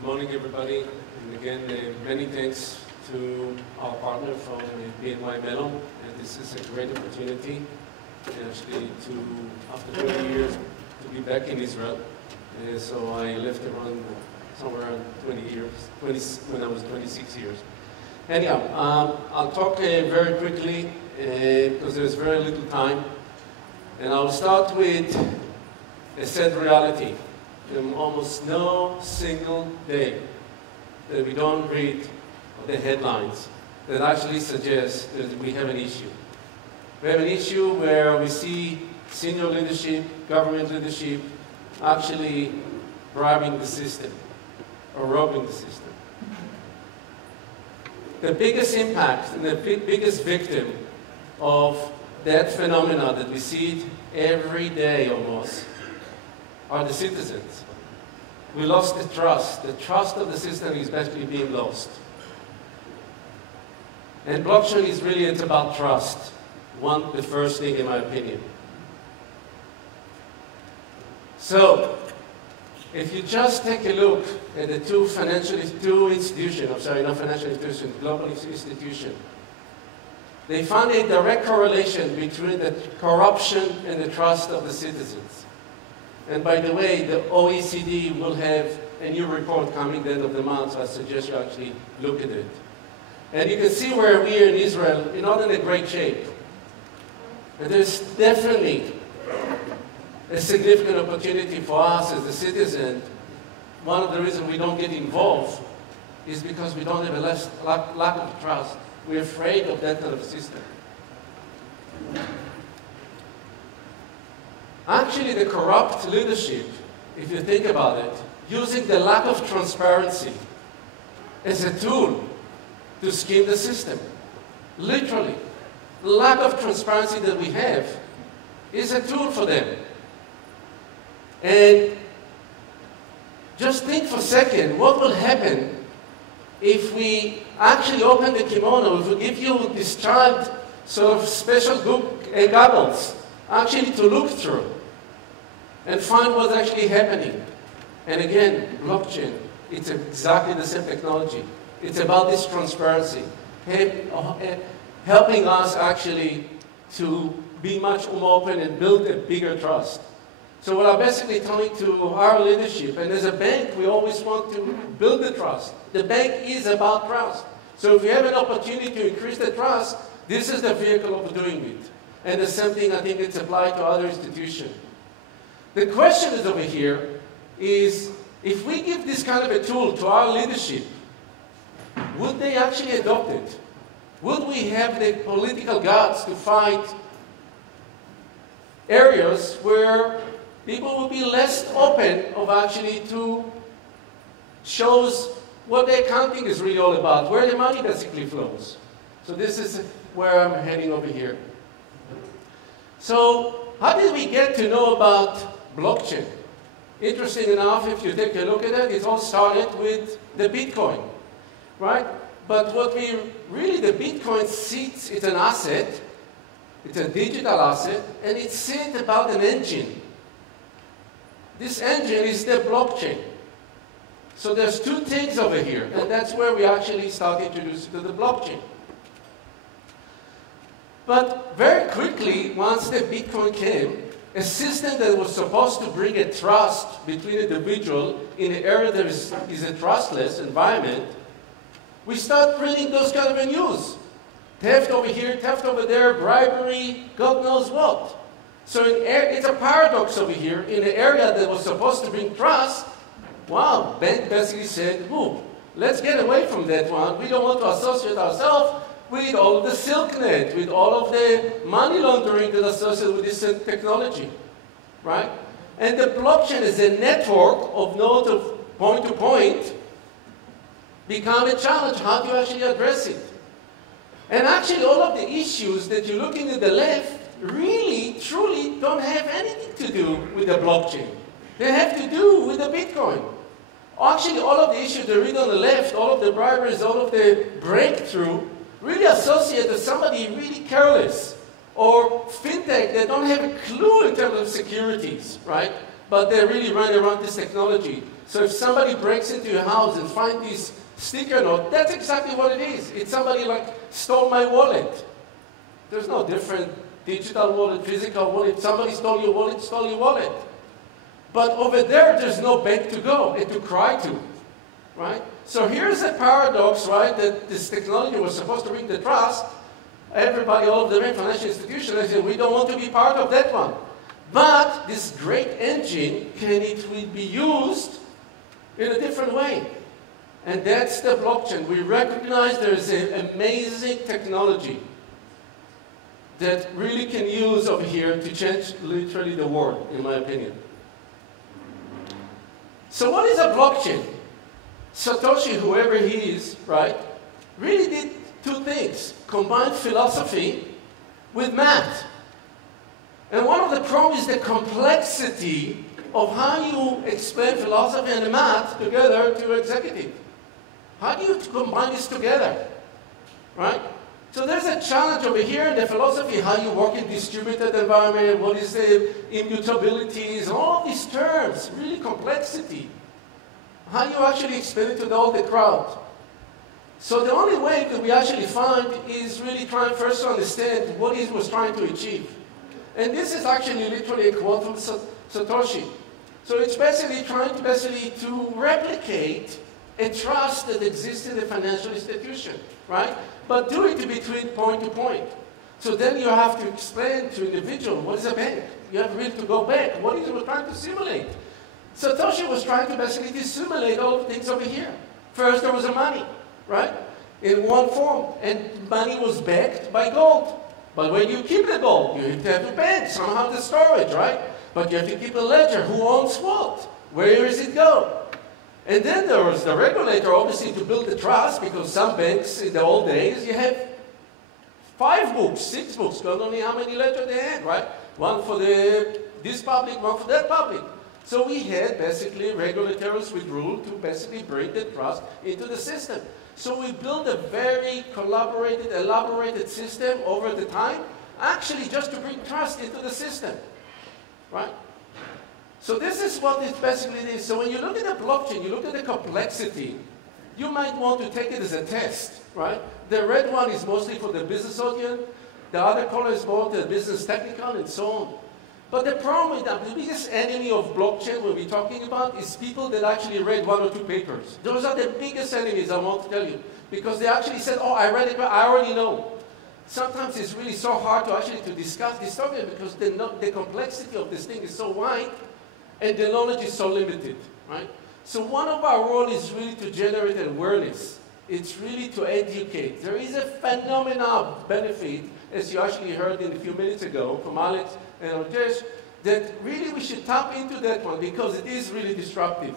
Good morning, everybody. And again, many thanks to our partner from BNY Mellon. And this is a great opportunity, actually, after 20 years, to be back in Israel. So I left around somewhere around 20 years, when I was 26 years. Anyhow, I'll talk very quickly because there's very little time. And I'll start with a sad reality. There's almost no single day that we don't read the headlines that actually suggest that we have an issue. We have an issue where we see senior leadership, government leadership, actually bribing the system or robbing the system. The biggest impact and the biggest victim of that phenomena that we see it every day almost are the citizens. We lost the trust. The trust of the system is basically being lost. And blockchain is really, it's about trust. The first thing in my opinion. So, if you just take a look at the two institutions, not financial institutions, global institutions, they found a direct correlation between the corruption and the trust of the citizens. And by the way, the OECD will have a new report coming at the end of the month, so I suggest you actually look at it. And you can see where we in Israel are not in a great shape. And there's definitely a significant opportunity for us as a citizen. One of the reasons we don't get involved is because we don't have a lack of trust. We're afraid of that kind of system. Actually, the corrupt leadership, if you think about it, using the lack of transparency as a tool to scheme the system. Literally, the lack of transparency that we have is a tool for them. And just think for a second, what will happen if we actually open the kimono, if we give you this child sort of special goggles, actually to look through and find what's actually happening. And again, blockchain, it's exactly the same technology. It's about this transparency, helping us actually to be much more open and build a bigger trust. So what I'm basically telling to our leadership, and as a bank, we always want to build the trust. The bank is about trust. So if we have an opportunity to increase the trust, this is the vehicle of doing it. And the same thing, I think it's applied to other institutions. The question is over here is, if we give this kind of a tool to our leadership, would they actually adopt it? Would we have the political guts to fight areas where people will be less open of actually to shows what the accounting is really all about, where the money basically flows. So this is where I'm heading over here. So how did we get to know about blockchain? Interesting enough, if you take a look at it, it all started with the Bitcoin, right? But what we really, the Bitcoin sits, it's an asset, it's a digital asset, and it sits about an engine. This engine is the blockchain. So there's two things over here, and that's where we actually start introducing to the blockchain. But very quickly, once the Bitcoin came, a system that was supposed to bring a trust between individuals in an area that is a trustless environment, we start reading those kind of news. Theft over here, theft over there, bribery, God knows what. So it's a paradox over here. In an area that was supposed to bring trust, wow, bank basically said, ooh, let's get away from that one. We don't want to associate ourselves with all of the silknet, with all of the money laundering that's associated with this technology, right? And the blockchain is a network of nodes of point to point become a challenge. How do you actually address it? And actually all of the issues that you're looking at the left really, truly don't have anything to do with the blockchain. They have to do with the Bitcoin. Actually, all of the issues that read on the left, all of the briberies, all of the breakthrough, really associate with somebody really careless or fintech that don't have a clue in terms of securities, right? but they really run around this technology. So if somebody breaks into your house and finds this sticker note, that's exactly what it is. It's somebody like stole my wallet. There's no different digital wallet, physical wallet. Somebody stole your wallet, stole your wallet. But over there, there's no bank to go and to cry to, right? So here's a paradox, right, that this technology was supposed to bring the trust. Everybody, all of the main financial institutions, they say, we don't want to be part of that one. But this great engine, it will be used in a different way. And that's the blockchain. We recognize there's an amazing technology that really can use over here to change literally the world, in my opinion. So what is a blockchain? Satoshi, whoever he is, right, really did two things. Combined philosophy with math. And one of the problems is the complexity of how you explain philosophy and math together to executive. How do you combine this together, right? So there's a challenge over here in the philosophy, how you work in distributed environment, what is the immutabilities, all these terms, really complexity. How you actually explain it to all the crowd. So the only way that we actually find is really trying first to understand what he was trying to achieve. And this is actually literally a quote from Satoshi. So it's basically trying to replicate a trust that exists in the financial institution, right? But do it between point to point. So then you have to explain to individual, what is a bank? You have really to go back. What is it we're trying to simulate? Satoshi was trying to basically simulate all the things over here. First, there was a money, right? In one form. And money was backed by gold. But where do you keep the gold? You have to have a bank, somehow the storage, right? But you have to keep a ledger. Who owns what? Where does it go? And then there was the regulator, obviously, to build the trust, because some banks in the old days, you had 5 books, 6 books, God only how many ledgers they had, right? One for this public, one for that public. So we had basically regulators with rule to basically bring the trust into the system. So we built a very collaborated, elaborated system over the time, actually just to bring trust into the system, right? So this is what it basically is. So when you look at the blockchain, you look at the complexity, you might want to take it as a test, right? The red one is mostly for the business audience. The other color is more the business technical and so on. But the problem with that, the biggest enemy of blockchain we'll be talking about is people that actually read 1 or 2 papers. Those are the biggest enemies, I want to tell you. Because they actually said, oh, I read it, but I already know. Sometimes it's really so hard to actually discuss this topic because the complexity of this thing is so wide and the knowledge is so limited, right? So one of our roles is really to generate awareness. It's really to educate. There is a phenomenal benefit, as you actually heard in a few minutes ago from Alex and Rajesh, that really we should tap into that one because it is really disruptive.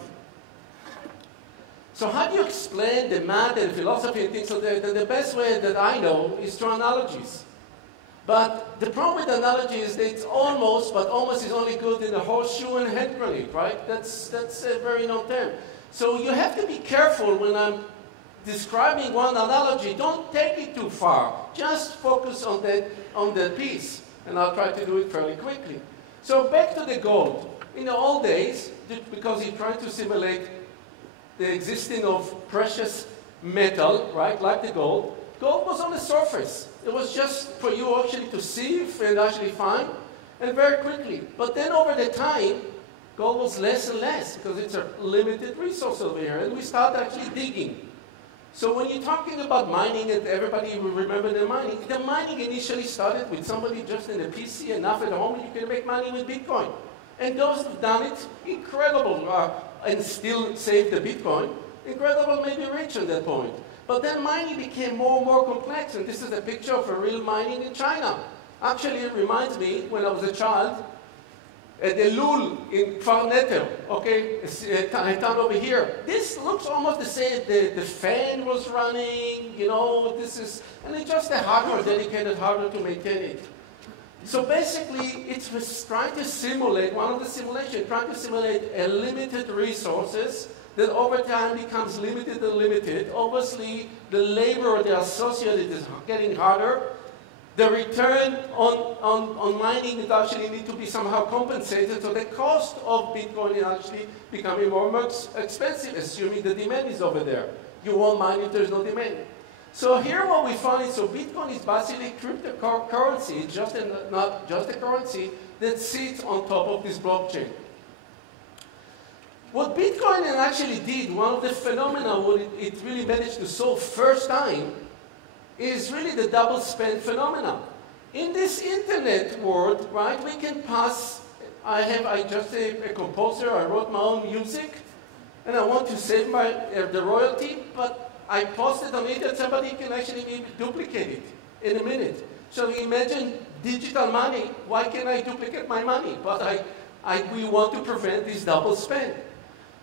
So how do you explain the math and philosophy and things like that? And the best way that I know is through analogies. But the problem with analogy is that it's almost, but almost is only good in the horseshoe and hand grenade, right? That's a very known term. So you have to be careful when I'm describing one analogy. Don't take it too far. Just focus on that piece. And I'll try to do it fairly quickly. So back to the gold. In the old days, because you try to simulate the existing of precious metal, right, like the gold, gold was on the surface. It was just for you actually to sieve and actually find, and very quickly. But then over the time, gold was less and less because it's a limited resource over here, and we start actually digging. So when you're talking about mining, and everybody will remember the mining initially started with somebody just in a PC enough at home, and you can make money with Bitcoin. And those who've done it, incredible, and still save the Bitcoin, incredible, maybe rich at that point. But then mining became more and more complex, and this is a picture of a real mining in China. Actually, it reminds me, when I was a child, at the Lul in Kfar Neter, okay, a town over here. This looks almost the same. The fan was running, you know, and it's just a hardware, dedicated hardware to maintain it. So basically, it was trying to simulate, one of the simulations, trying to simulate a limited resources that over time becomes limited and limited. Obviously, the labor, the associated is getting harder. The return on mining would actually need to be somehow compensated, so the cost of Bitcoin is actually becoming more and more expensive, assuming the demand is over there. You won't mine if there's no demand. So here what we find, so Bitcoin is basically cryptocurrency, not just a currency that sits on top of this blockchain. What Bitcoin actually did, one of the phenomena what it really managed to solve first time, is really the double spend phenomena. In this internet world, right, we can pass, I just a composer, I wrote my own music, and I want to save the royalty, but I post it on the internet, somebody can actually maybe duplicate it in a minute. So imagine digital money, why can't I duplicate my money? But we want to prevent this double spend.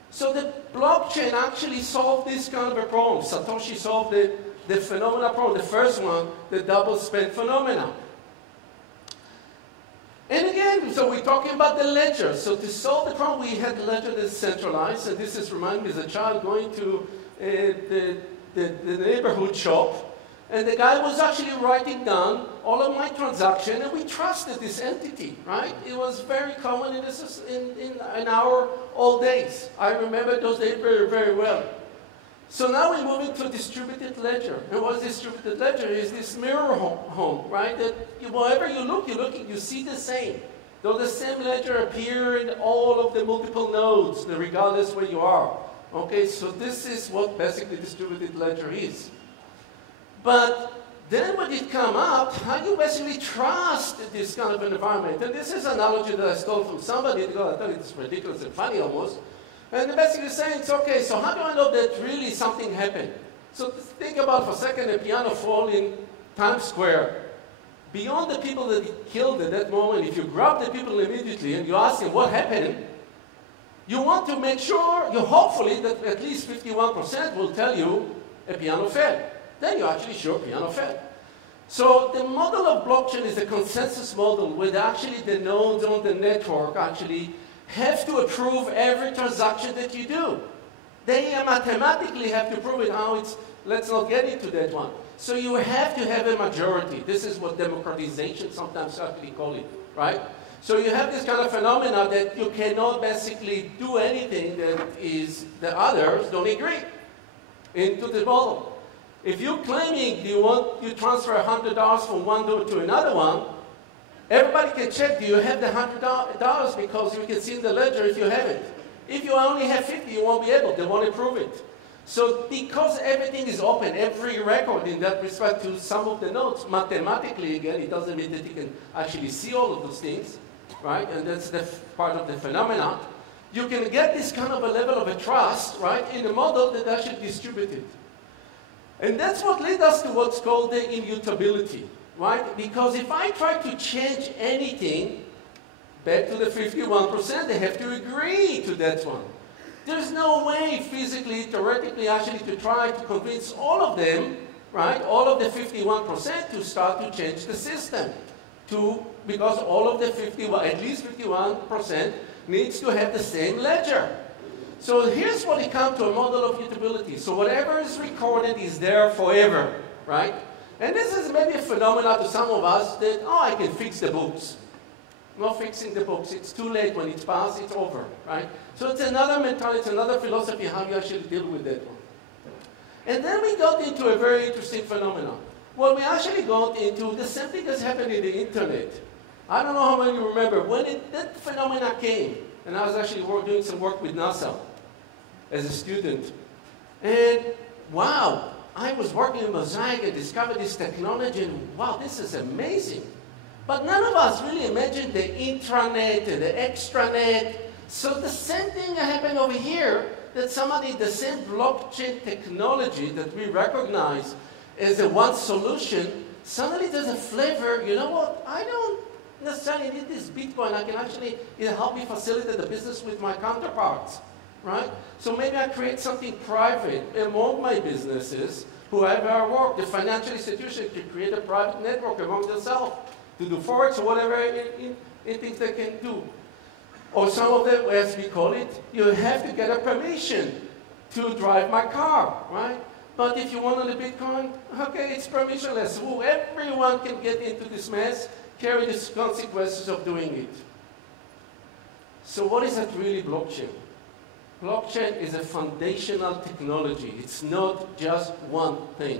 So the blockchain actually solved this kind of a problem. Satoshi solved the phenomena problem, the first one, the double spend phenomena. And again, so we're talking about the ledger. So to solve the problem, we had the ledger that's centralized. And this is reminding me as a child going to the neighborhood shop. And the guy was actually writing down all of my transactions, and we trusted this entity, right? It was very common in our old days. I remember those days very, very well. So now we're moving to a distributed ledger. And what's distributed ledger is this mirror home, right? That wherever you look, you see the same. Though the same ledger appear in all of the multiple nodes, regardless where you are. Okay, so this is what basically distributed ledger is. But then when it come up, how you basically trust this kind of an environment? And this is an analogy that I stole from somebody, because I thought it's ridiculous and funny almost. And they're basically saying, it's okay, so how do I know that really something happened? So think about for a second a piano fall in Times Square. Beyond the people that he killed at that moment, if you grab the people immediately and you ask them what happened, you want to make sure, hopefully, that at least 51% will tell you a piano fell. Then you're actually sure piano fell. So the model of blockchain is a consensus model where actually the nodes on the network actually have to approve every transaction that you do. They mathematically have to prove it. How it's, let's not get into that one. So you have to have a majority. This is what democratization sometimes actually call it, right? So you have this kind of phenomena that you cannot basically do anything that is the others don't agree into the model. If you're claiming you transfer $100 from one door to another one, everybody can check, do you have the $100? Because you can see in the ledger if you have it. If you only have 50, you won't be able, they won't approve it. So because everything is open, every record in that respect to some of the nodes, mathematically again, it doesn't mean that you can actually see all of those things, right? And that's the part of the phenomena. You can get this kind of a level of a trust, right, in a model that actually distributed. And that's what led us to what's called the immutability, right? Because if I try to change anything, back to the 51%, they have to agree to that one. There's no way physically, theoretically, actually to try to convince all of them, right, all of the 51% to start to change the system. Because all of the at least 51% needs to have the same ledger. So here's what it comes to a model of mutability. So whatever is recorded is there forever, right? And this is maybe a phenomenon to some of us that, oh, I can fix the books. Not fixing the books. It's too late. When it's passed, it's over, right? So it's another mentality, it's another philosophy how you actually deal with that one. And then we got into a very interesting phenomenon. Well, we actually got into the same thing that's happened in the internet. I don't know how many you remember. When that phenomena came, and I was actually doing some work with NASA as a student. And wow, I was working in Mosaic and discovered this technology, and wow, this is amazing. But none of us really imagined the intranet and the extranet. So the same thing happened over here, that somebody, the same blockchain technology that we recognize as a one solution, suddenly there's a flavor, you know what, I don't necessarily need this Bitcoin. I can actually help me facilitate the business with my counterparts, right? So maybe I create something private among my businesses, whoever I work, the financial institution can create a private network among themselves to do forex or whatever in things they can do. Or some of them, as we call it, you have to get a permission to drive my car, right? But if you want on the Bitcoin, okay, it's permissionless. Everyone can get into this mess, carry the consequences of doing it. So what is that really blockchain? Blockchain is a foundational technology. It's not just one thing.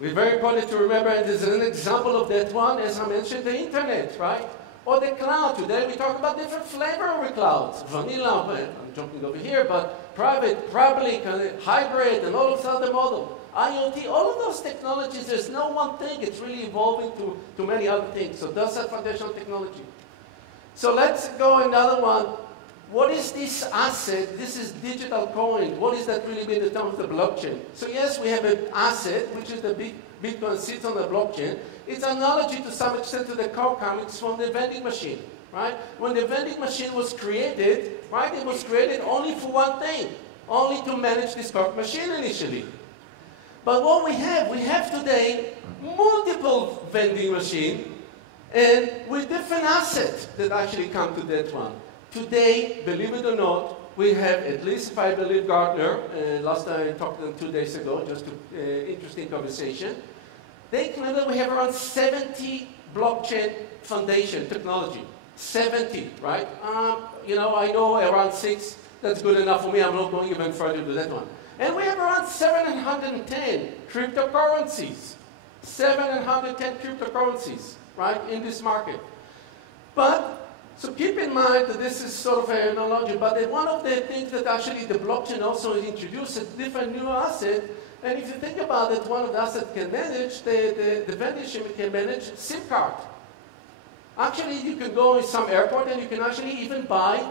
We're very important to remember, and there's an example of that one, as I mentioned, the internet, right? Or the cloud. Today we talk about different flavor of the clouds. Vanilla, I'm jumping over here, but private, public, hybrid, and all of the other model. IoT, all of those technologies, there's no one thing. It's really evolving to many other things. So that's that foundational technology. So let's go another one. What is this asset? This is digital coin. What does that really mean in terms of the blockchain? So yes, we have an asset, which is the Bitcoin sits on the blockchain. It's an analogy to some extent to the car coming from the vending machine, right? When the vending machine was created, right, it was created only for one thing, only to manage this machine initially. But what we have today multiple vending machines, and with different assets that actually come to that one. Today, believe it or not, we have, at least if I believe Gartner, last time I talked to them 2 days ago, just an interesting conversation, they claim that we have around 70 blockchain foundation technology. 70, right? You know, I know around 6, that's good enough for me. I'm not going even further to that one. And we have around 710 cryptocurrencies. 710 cryptocurrencies, right, in this market. But so keep in mind that this is sort of an analogy, but one of the things that actually the blockchain also introduced is different new asset. And if you think about it, one of the assets can manage, the vending machine can manage SIM card. Actually, you can go in some airport and you can actually even buy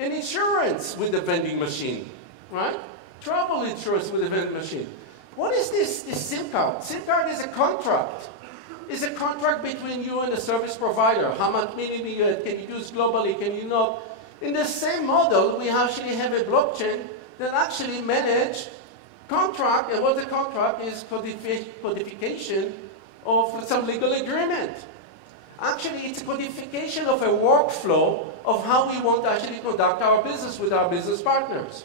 an insurance with the vending machine, right? Travel insurance with the vending machine. What is this SIM card? SIM card is a contract. It's a contract between you and the service provider. How much minimum can you use globally, can you not? In the same model, we actually have a blockchain that actually manages contract, and what the contract is codification of some legal agreement. Actually, it's a codification of a workflow of how we want to actually conduct our business with our business partners.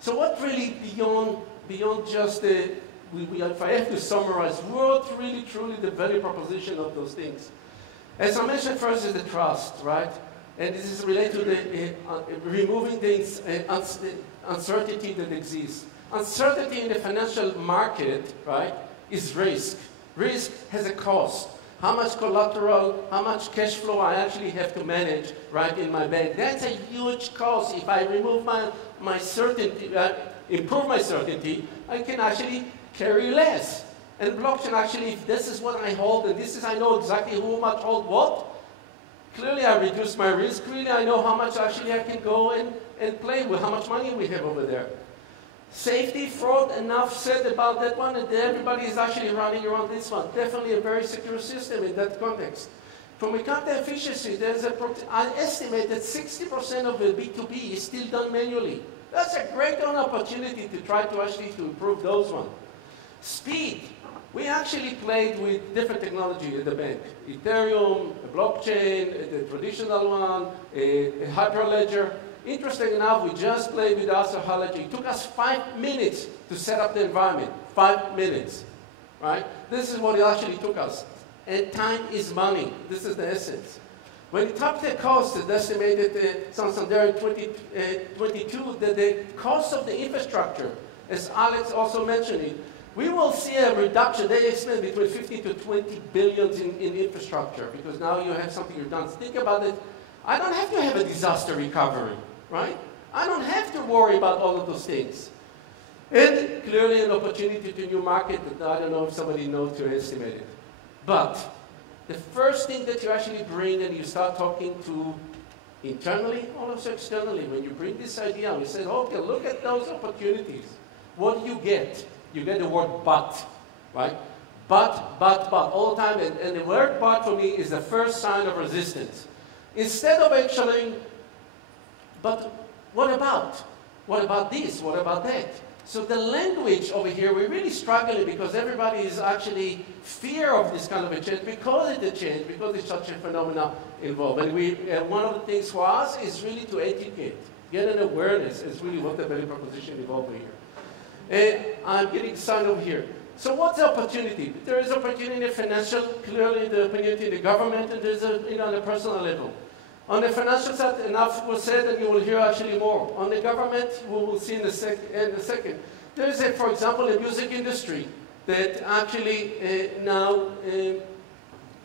So what really beyond just the, if I have to summarize, what really truly the value proposition of those things? As I mentioned first is the trust, right? And this is related to the removing the uncertainty that exists. Uncertainty in the financial market, right, is risk. Risk has a cost. How much collateral, how much cash flow I actually have to manage, right, in my bank. That's a huge cost. If I remove my certainty, improve my certainty, I can actually carry less. And blockchain actually, if this is what I hold, and this is, I know exactly who much hold what, clearly I reduce my risk. Clearly I know how much actually I can go and play with, how much money we have over there. Safety, fraud, enough said about that one, and everybody is actually running around this one. Definitely a very secure system in that context. When we come to efficiency, I estimate that 60% of the B2B is still done manually. That's a great opportunity to try to actually improve those ones. Speed. We actually played with different technology at the bank. Ethereum, a blockchain, the traditional one, a Hyperledger. Interesting enough, we just played with Hyperledger. It took us 5 minutes to set up the environment. 5 minutes, right? This is what it actually took us. And time is money. This is the essence. When you talk the cost, it's estimated Santander in 2022 that the cost of the infrastructure, as Alex also mentioned it, we will see a reduction. They estimate between 15 to 20 billion in infrastructure, because now you have something redundant. Think about it. I don't have to have a disaster recovery, right? I don't have to worry about all of those things. And clearly an opportunity to new market that I don't know if somebody knows to estimate it. But the first thing that you actually bring and you start talking to internally, also externally, when you bring this idea, we say, okay, look at those opportunities. What do you get? You get the word but, right? But, all the time. And the word but for me is the first sign of resistance. Instead of actually, but what about? What about this? What about that? So the language over here, we're really struggling because everybody is actually fear of this kind of a change because of the change, because it's such a phenomenon involved. And one of the things for us is really to educate. Get an awareness is really what the value proposition involved here. I'm getting signed over here. So what's the opportunity? There is opportunity in financial, clearly the opportunity in the government, and there's on a personal level. On the financial side, enough was said, and you will hear actually more. On the government, we will see in a second. There is, for example, a music industry that actually now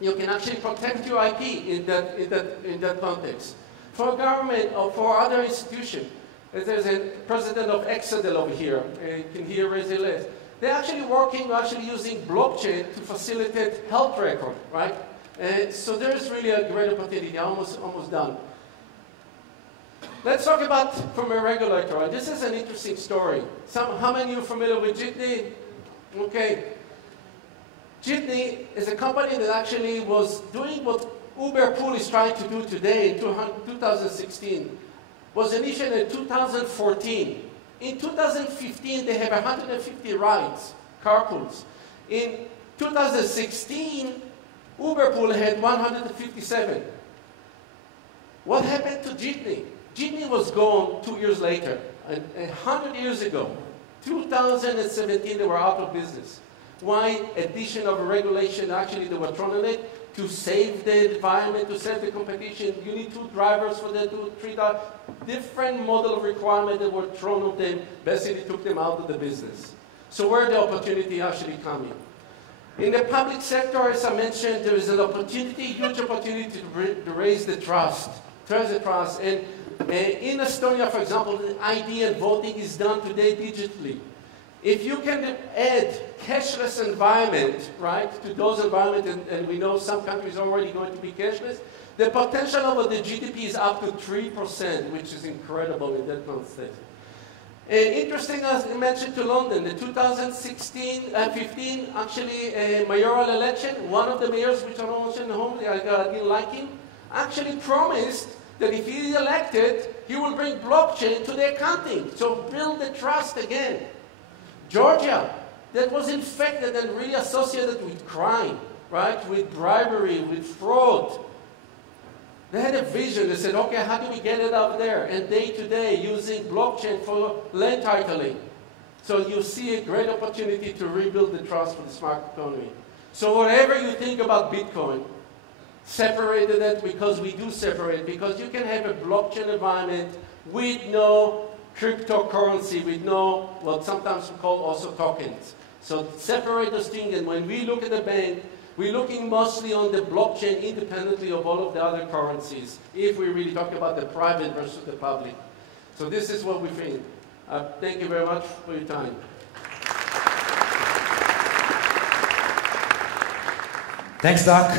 you can actually protect your IP in that context. For government or for other institutions, there's a president of Exadel over here. You can hear raise the list. They're actually working, using blockchain to facilitate health record, right? So there's really a great opportunity. Almost done. Let's talk about from a regulator. And this is an interesting story. How many of you are familiar with Jitney? Okay. Jitney is a company that actually was doing what Uber Pool is trying to do today in 2016. Was initiated in 2014. In 2015, they have 150 rides, carpools. In 2016, Uber Pool had 157. What happened to Jitney? Jitney was gone 2 years later. 100 years ago, 2017, they were out of business. Why? Addition of a regulation, actually, they were thrown on it to save the environment, to save the competition. You need 2 drivers for the 2, 3 drivers. Different model of requirement that were thrown on them, basically took them out of the business. So where the opportunity actually coming? In the public sector, as I mentioned, there is an opportunity, huge opportunity to raise the trust. And in Estonia, for example, the ID and voting is done today digitally. If you can add cashless environment, right, to those environments, and we know some countries are already going to be cashless, the potential of the GDP is up to 3%, which is incredible in that context. Interesting, as I mentioned to London, the 2015 actually mayoral election, one of the mayors, which I mentioned home, I didn't like him, actually promised that if he is elected, he will bring blockchain to the accounting. So build the trust again. Georgia, that was infected and really associated with crime, right? With bribery, with fraud. They had a vision. They said, okay, how do we get it out there? And day to day, using blockchain for land titling. So you see a great opportunity to rebuild the trust for the smart economy. So whatever you think about Bitcoin, separated it because we do separate, because you can have a blockchain environment with no cryptocurrency, with no, what sometimes we call also tokens. So separate those things, and when we look at the bank, we're looking mostly on the blockchain independently of all of the other currencies, if we really talk about the private versus the public. So this is what we think. Thank you very much for your time. Thanks, Doc.